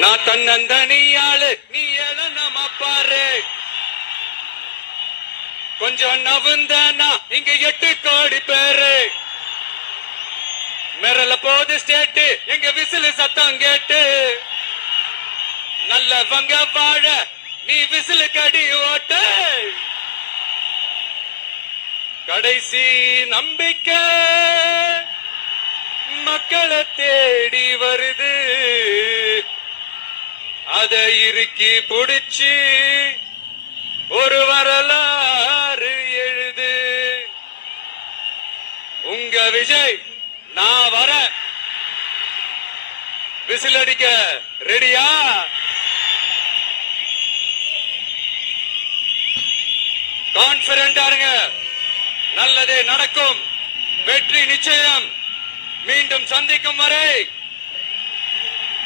நான் தன்னந்தனியாளு நீ நம்ம பாரு கொஞ்சம் நவுந்தனா இங்க 8 கோடி பேரு மிரல போது ஸ்டேட்டு எங்க விசிலு சத்தம் கேட்டு நல்லவங்க வாழ நீ விசிலு கடி ஓட்டு கடைசி நம்பிக்கை மக்களை தேடி வருது அதை இறுக்கி புடிச்சு ஒரு வரலாறு எழுது உங்க விஜய் நான் வர விசில் அடிக்க ரெடியா கான்பிடண்டா இருங்க நல்லதே நடக்கும் வெற்றி நிச்சயம் மீண்டும் சந்திக்கும் வரை